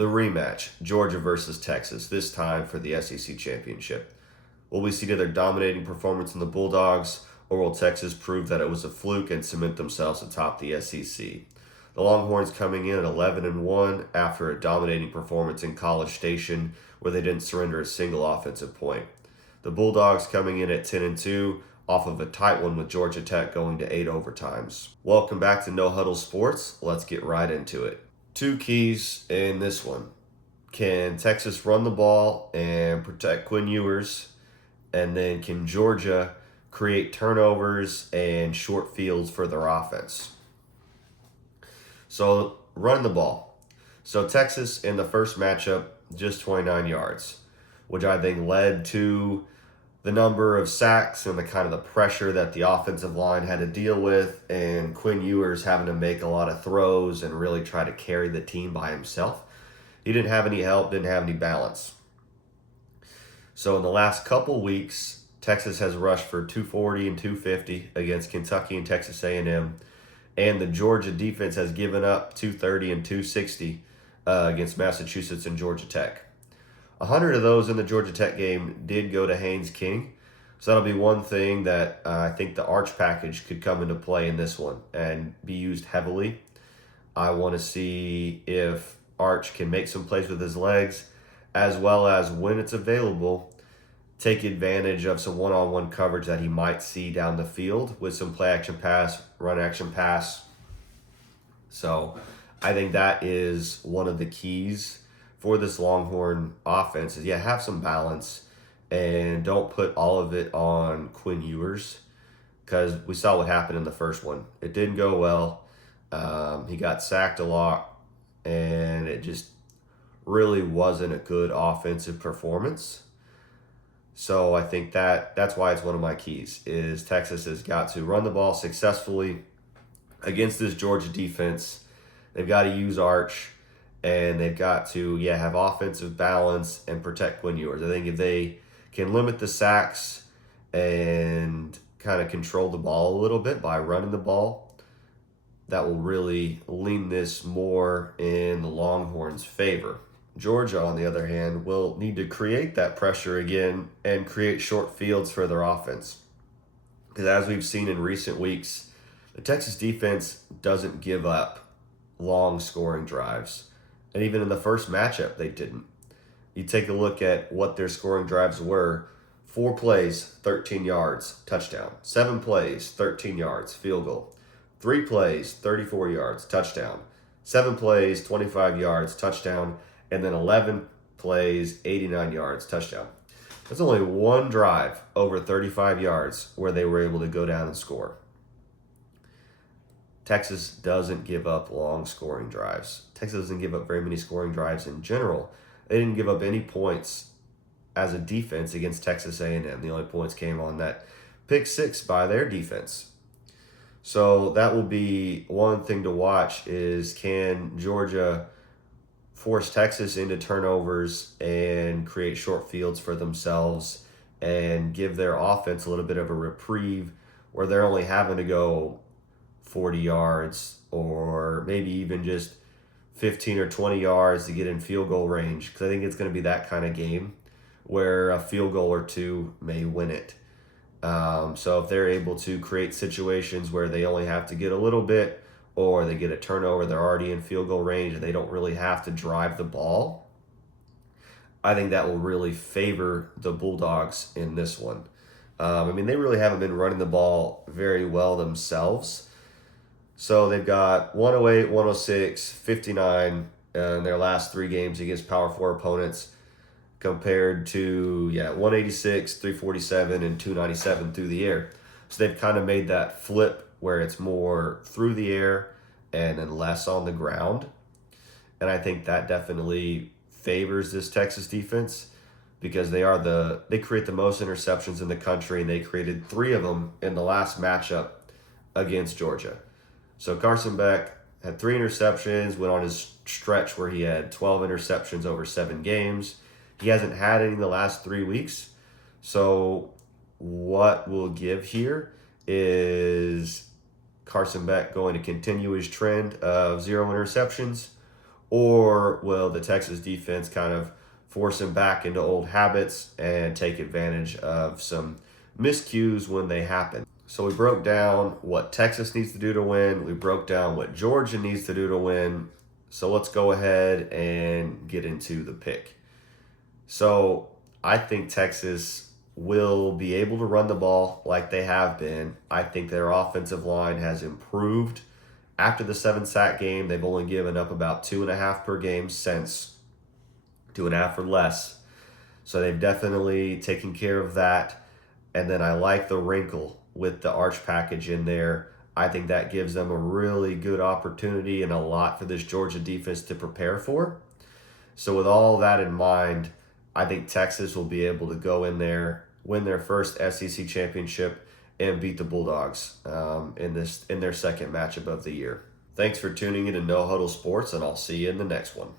The rematch, Georgia versus Texas, this time for the SEC championship. Will we see another dominating performance in the Bulldogs, or will Texas prove that it was a fluke and cement themselves atop the SEC? The Longhorns coming in at 11-1 after a dominating performance in College Station, where they didn't surrender a single offensive point. The Bulldogs coming in at 10-2 off of a tight one with Georgia Tech going to 8 overtimes. Welcome back to No Huddle Sports. Let's get right into it. Two keys in this one. Can Texas run the ball and protect Quinn Ewers? And then can Georgia create turnovers and short fields for their offense? So, run the ball. So, Texas in the first matchup, just 29 yards, which I think led to the number of sacks and the kind of the pressure that the offensive line had to deal with, and Quinn Ewers having to make a lot of throws and really try to carry the team by himself. He didn't have any help, didn't have any balance. So in the last couple weeks, Texas has rushed for 240 and 250 against Kentucky and Texas A&M, and the Georgia defense has given up 230 and 260 against Massachusetts and Georgia Tech. 100 of those in the Georgia Tech game did go to Haynes King. So that'll be one thing that I think the Arch package could come into play in this one and be used heavily. I want to see if Arch can make some plays with his legs, as well as when it's available, take advantage of some one-on-one coverage that he might see down the field with some play action pass, run action pass. So I think that is one of the keys for this Longhorn offense is, have some balance and don't put all of it on Quinn Ewers, because we saw what happened in the first one. It didn't go well. He got sacked a lot, and it just really wasn't a good offensive performance. So I think that's why it's one of my keys is Texas has got to run the ball successfully against this Georgia defense. They've got to use Arch. And they've got to, have offensive balance and protect Quinn Ewers. I think if they can limit the sacks and kind of control the ball a little bit by running the ball, that will really lean this more in the Longhorns' favor. Georgia, on the other hand, will need to create that pressure again and create short fields for their offense. Because as we've seen in recent weeks, the Texas defense doesn't give up long scoring drives. And even in the first matchup, they didn't. You take a look at what their scoring drives were. 4 plays, 13 yards, touchdown. 7 plays, 13 yards, field goal. 3 plays, 34 yards, touchdown. 7 plays, 25 yards, touchdown. And then 11 plays, 89 yards, touchdown. There's only one drive over 35 yards where they were able to go down and score. Texas doesn't give up long scoring drives. Texas doesn't give up very many scoring drives in general. They didn't give up any points as a defense against Texas A&M. The only points came on that pick 6 by their defense. So that will be one thing to watch is, can Georgia force Texas into turnovers and create short fields for themselves and give their offense a little bit of a reprieve where they're only having to go 40 yards or maybe even just 15 or 20 yards to get in field goal range, because I think it's going to be that kind of game where a field goal or two may win it. So if they're able to create situations where they only have to get a little bit or they get a turnover, they're already in field goal range and they don't really have to drive the ball, I think that will really favor the Bulldogs in this one. They really haven't been running the ball very well themselves. So they've got 108, 106, 59 in their last 3 games against Power 4 opponents, compared to 186, 347, and 297 through the air. So they've kind of made that flip where it's more through the air and then less on the ground. And I think that definitely favors this Texas defense because they create the most interceptions in the country, and they created 3 of them in the last matchup against Georgia. So Carson Beck had 3 interceptions, went on his stretch where he had 12 interceptions over 7 games. He hasn't had any in the last 3 weeks. So what we'll give here is Carson Beck going to continue his trend of 0 interceptions, Or will the Texas defense kind of force him back into old habits and take advantage of some miscues when they happen? So we broke down what Texas needs to do to win. We broke down what Georgia needs to do to win. So let's go ahead and get into the pick. So I think Texas will be able to run the ball like they have been. I think their offensive line has improved. After the 7-sack game, they've only given up about 2.5 per game since, 2.5 or less. So they've definitely taken care of that. And then I like the wrinkle with the arch package in there. I think that gives them a really good opportunity and a lot for this Georgia defense to prepare for. So with all that in mind, I think Texas will be able to go in there, win their first SEC championship, and beat the Bulldogs in their second matchup of the year. Thanks for tuning in to No Huddle Sports, and I'll see you in the next one.